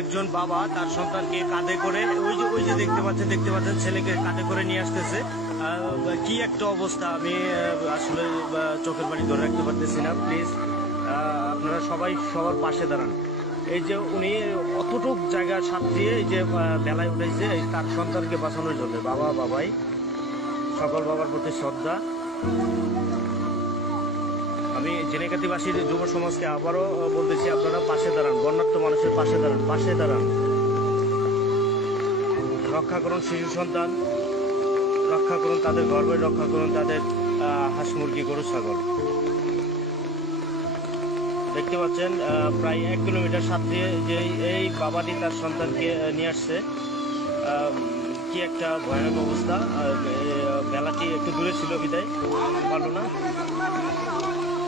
একজন বাবা তার সন্তানকে কাঁধে করে, ওই যে ওই যে দেখতে পাচ্ছেন দেখতে পাচ্ছেন, ছেলেকে কাঁধে করে নিয়ে আসতেছে। কি একটা অবস্থা, আমি আসলে চোখের বাড়ি ধরে রাখতে পারতেছি না। প্লিজ আপনারা সবাই সবার পাশে দাঁড়ান। এই যে উনি অতটুক জায়গা সাপ দিয়ে এই যে বেলায় উঠেছে তার সন্তানকে বাঁচানোর জন্য। বাবা, বাবাই, সকল বাবার প্রতি শ্রদ্ধা। আমি জেনেকাতিবাসীর যুব সমাজকে আবারও বলতেছি, আপনারা পাশে দাঁড়ান, বন্যার্থ মানুষের পাশে দাঁড়ান পাশে দাঁড়ান। রক্ষা করুন শিশু সন্তান, রক্ষা করুন তাদের গর্বে রক্ষা করুন তাদের হাঁস, মুরগি, গরু, ছাগল। দেখতে পাচ্ছেন প্রায় এক কিলোমিটার সাত দিয়ে যে এই বাবাটি তার সন্তানকে নিয়ে আসছে। কি একটা ভয়ানক অবস্থা বেলাটি একটু দূরে ছিল বিদায়, পারল না।